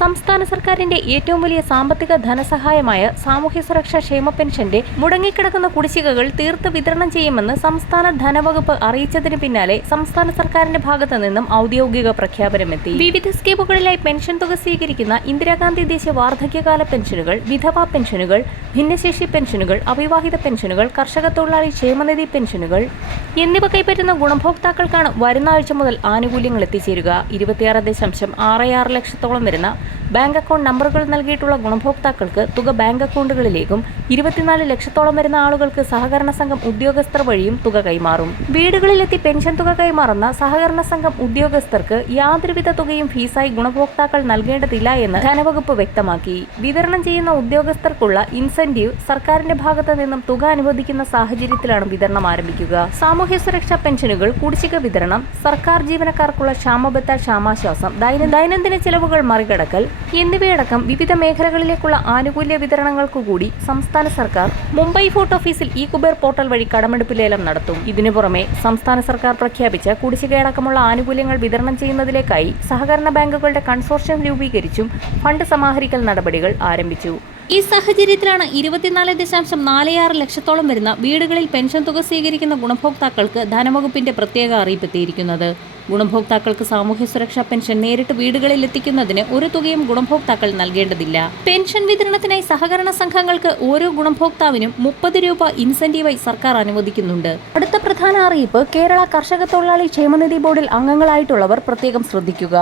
സംസ്ഥാന സർക്കാരിന്റെ ഏറ്റവും വലിയ സാമ്പത്തിക ധനസഹായമായ സാമൂഹ്യ സുരക്ഷാ ക്ഷേമ പെൻഷന്റെ മുടങ്ങിക്കിടക്കുന്ന കുടിശ്ശികകൾ തീർത്ത് വിതരണം ചെയ്യുമെന്ന് സംസ്ഥാന ധനവകുപ്പ് അറിയിച്ചതിന് പിന്നാലെ സംസ്ഥാന സർക്കാരിന്റെ ഭാഗത്തു നിന്നും ഔദ്യോഗിക പ്രഖ്യാപനമെത്തി. വിവിധ സ്കീമുകളിലായി പെൻഷൻ തുക സ്വീകരിക്കുന്ന ഇന്ദിരാഗാന്ധി ദേശീയ വാർദ്ധക്യകാല പെൻഷനുകൾ വിധവാ പെൻഷനുകൾ ഭിന്നശേഷി പെൻഷനുകൾ അവിവാഹിത പെൻഷനുകൾ കർഷക തൊഴിലാളി ക്ഷേമനിധി പെൻഷനുകൾ എന്നിവ കൈപ്പറ്റുന്ന ഗുണഭോക്താക്കൾക്കാണ് വരുന്ന ആഴ്ച മുതൽ ആനുകൂല്യങ്ങൾ എത്തിച്ചേരുക. ഇരുപത്തിയാറ് ദശാംശം ആറ് ആറ് ലക്ഷത്തോളം വരുന്ന ബാങ്ക് അക്കൗണ്ട് നമ്പറുകൾ നൽകിയിട്ടുള്ള ഗുണഭോക്താക്കൾക്ക് തുക ബാങ്ക് അക്കൗണ്ടുകളിലേക്കും ഇരുപത്തിനാല് ലക്ഷത്തോളം വരുന്ന ആളുകൾക്ക് സഹകരണ സംഘം ഉദ്യോഗസ്ഥർ വഴിയും തുക കൈമാറും. വീടുകളിലെത്തി പെൻഷൻ തുക കൈമാറുന്ന സഹകരണ സംഘം ഉദ്യോഗസ്ഥർക്ക് യാതൊരുവിധ തുകയും ഫീസായി ഗുണഭോക്താക്കൾ നൽകേണ്ടതില്ല എന്ന് ധനവകുപ്പ് വ്യക്തമാക്കി. വിതരണം ചെയ്യുന്ന ഉദ്യോഗസ്ഥർക്കുള്ള ഇൻസെന്റീവ് സർക്കാരിന്റെ ഭാഗത്തു നിന്നും തുക അനുവദിക്കുന്ന സാഹചര്യത്തിലാണ് വിതരണം ആരംഭിക്കുക. സാമൂഹ്യ സുരക്ഷാ പെൻഷനുകൾ കുടിശ്ശിക വിതരണം സർക്കാർ ജീവനക്കാർക്കുള്ള ക്ഷാമബത്ത ക്ഷാമാശ്വാസം ദൈന- ദൈനംദിന ചെലവുകൾ മറികടക്കൽ എന്നിവയടക്കം വിവിധ മേഖലകളിലേക്കുള്ള ആനുകൂല്യ വിതരണങ്ങൾക്കു കൂടി സംസ്ഥാന സർക്കാർ മുംബൈ ഫോർട്ട് ഓഫീസിൽ ഇ കുബേർ പോർട്ടൽ വഴി കടമെടുപ്പ് ലേലം നടത്തും. ഇതിനു പുറമെ സംസ്ഥാന സർക്കാർ പ്രഖ്യാപിച്ച കുടിശ്ശികയടക്കമുള്ള ആനുകൂല്യങ്ങൾ വിതരണം ചെയ്യുന്നതിലേക്കായി സഹകരണ ബാങ്കുകളുടെ കൺസോർഷ്യം രൂപീകരിച്ചും ഫണ്ട് സമാഹരിക്കൽ നടപടികൾ ആരംഭിച്ചു. ഈ സാഹചര്യത്തിലാണ് ഇരുപത്തിനാല് ദശാംശം നാല് ആറ് ലക്ഷത്തോളം വരുന്ന വീടുകളിൽ പെൻഷൻ തുക സ്വീകരിക്കുന്ന ഗുണഭോക്താക്കൾക്ക് ധനവകുപ്പിന്റെ പ്രത്യേക അറിയിപ്പ് എത്തിയിരിക്കുന്നത്. ഗുണഭോക്താക്കൾക്ക് സാമൂഹ്യ സുരക്ഷാ പെൻഷൻ നേരിട്ട് വീടുകളിൽ എത്തിക്കുന്നതിന് ഒരു തുകയും ഗുണഭോക്താക്കൾ നൽകേണ്ടതില്ല. പെൻഷൻ വിതരണത്തിനായി സഹകരണ സംഘങ്ങൾക്ക് ഓരോ ഗുണഭോക്താവിനും മുപ്പത് രൂപ ഇൻസെന്റീവായി സർക്കാർ അനുവദിക്കുന്നുണ്ട്. അടുത്ത പ്രധാന അറിയിപ്പ് കേരള കർഷക തൊഴിലാളി ക്ഷേമനിധി ബോർഡിൽ അംഗങ്ങളായിട്ടുള്ളവർ പ്രത്യേകം ശ്രദ്ധിക്കുക.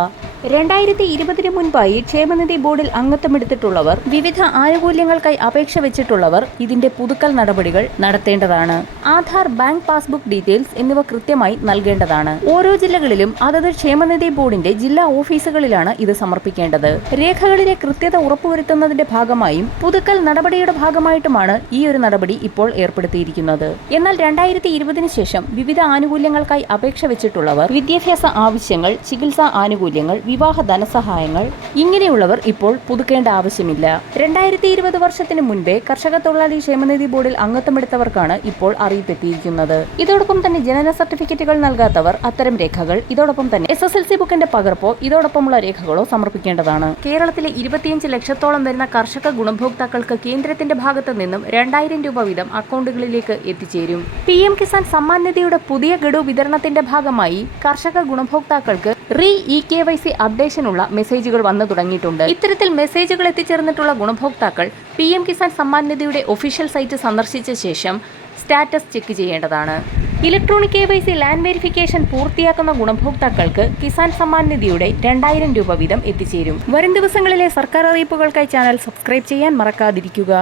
രണ്ടായിരത്തി ഇരുപതിന് മുൻപായി ക്ഷേമനിധി ബോർഡിൽ അംഗത്വമെടുത്തിട്ടുള്ളവർ വിവിധ ആനുകൂല്യങ്ങൾക്കായി അപേക്ഷ വെച്ചിട്ടുള്ളവർ ഇതിന്റെ പുതുക്കൽ നടപടികൾ നടത്തേണ്ടതാണ്. ആധാർ ബാങ്ക് പാസ്ബുക്ക് ഡീറ്റെയിൽസ് എന്നിവ കൃത്യമായി നൽകേണ്ടതാണ്. ഓരോ ജില്ലകളിലും അതത് ക്ഷേമനിധി ബോർഡിന്റെ ജില്ലാ ഓഫീസുകളിലാണ് ഇത് സമർപ്പിക്കേണ്ടത്. രേഖകളിലെ കൃത്യത ഉറപ്പുവരുത്തുന്നതിന്റെ ഭാഗമായും പുതുക്കൽ നടപടിയുടെ ഭാഗമായിട്ടുമാണ് ഈ ഒരു നടപടി ഇപ്പോൾ ഏർപ്പെടുത്തിയിരിക്കുന്നത്. എന്നാൽ രണ്ടായിരത്തി ഇരുപതിന് ശേഷം വിവിധ ആനുകൂല്യങ്ങൾക്കായി അപേക്ഷ വെച്ചിട്ടുള്ളവർ വിദ്യാഭ്യാസ ആവശ്യങ്ങൾ ചികിത്സാ ആനുകൂല്യങ്ങൾ വിവാഹ ധനസഹായങ്ങൾ ഇങ്ങനെയുള്ളവർ ഇപ്പോൾ പുതുക്കേണ്ട ആവശ്യമില്ല. രണ്ടായിരത്തി ഇരുപത് വർഷത്തിന് മുൻപേ കർഷക തൊഴിലാളി ക്ഷേമനിധി ബോർഡിൽ അംഗത്വമെടുത്തവർക്കാണ് ഇപ്പോൾ അറിയിപ്പെത്തിയിരിക്കുന്നത്. ഇതോടൊപ്പം തന്നെ ജനന സർട്ടിഫിക്കറ്റുകൾ നൽകാത്തവർ അത്തരം രേഖകൾ ഇതോടൊപ്പം തന്നെ എസ് എസ് എൽ സി ബുക്കിന്റെ പകർപ്പോ ഇതോടൊപ്പമുള്ള രേഖകളോ സമർപ്പിക്കേണ്ടതാണ്. കേരളത്തിലെ ഇരുപത്തിയഞ്ച് ലക്ഷത്തോളം വരുന്ന കർഷക ഗുണഭോക്താക്കൾക്ക് കേന്ദ്രത്തിന്റെ ഭാഗത്തു നിന്നും രണ്ടായിരം രൂപ വീതം അക്കൗണ്ടുകളിലേക്ക് എത്തിച്ചേരും. പി എം കിസാൻ സമ്മാൻ നിധിയുടെ പുതിയ ഗഡു വിതരണത്തിന്റെ ഭാഗമായി കർഷക ഗുണഭോക്താക്കൾക്ക് re e K Y C അപ്ഡേഷനുള്ള മെസ്സേജുകൾ വന്നു തുടങ്ങിയിട്ടുണ്ട്. ഇത്തരത്തിൽ മെസ്സേജുകൾ എത്തിച്ചേർന്നിട്ടുള്ള ഗുണഭോക്താക്കൾ പി എം കിസാൻ സമ്മാൻ നിധിയുടെ ഒഫീഷ്യൽ സൈറ്റ് സന്ദർശിച്ച ശേഷം സ്റ്റാറ്റസ് ചെക്ക് ചെയ്യേണ്ടതാണ്. Electronic K Y C land verification പൂർത്തിയാക്കുന്ന ഗുണഭോക്താക്കൾക്ക് കിസാൻ സമ്മാൻ നിധിയുടെ രണ്ടായിരം രൂപ വീതം എത്തിച്ചേരും. വരും ദിവസങ്ങളിലെ സർക്കാർ അറിയിപ്പുകൾക്കായി ചാനൽ സബ്സ്ക്രൈബ് ചെയ്യാൻ മറക്കാതിരിക്കുക.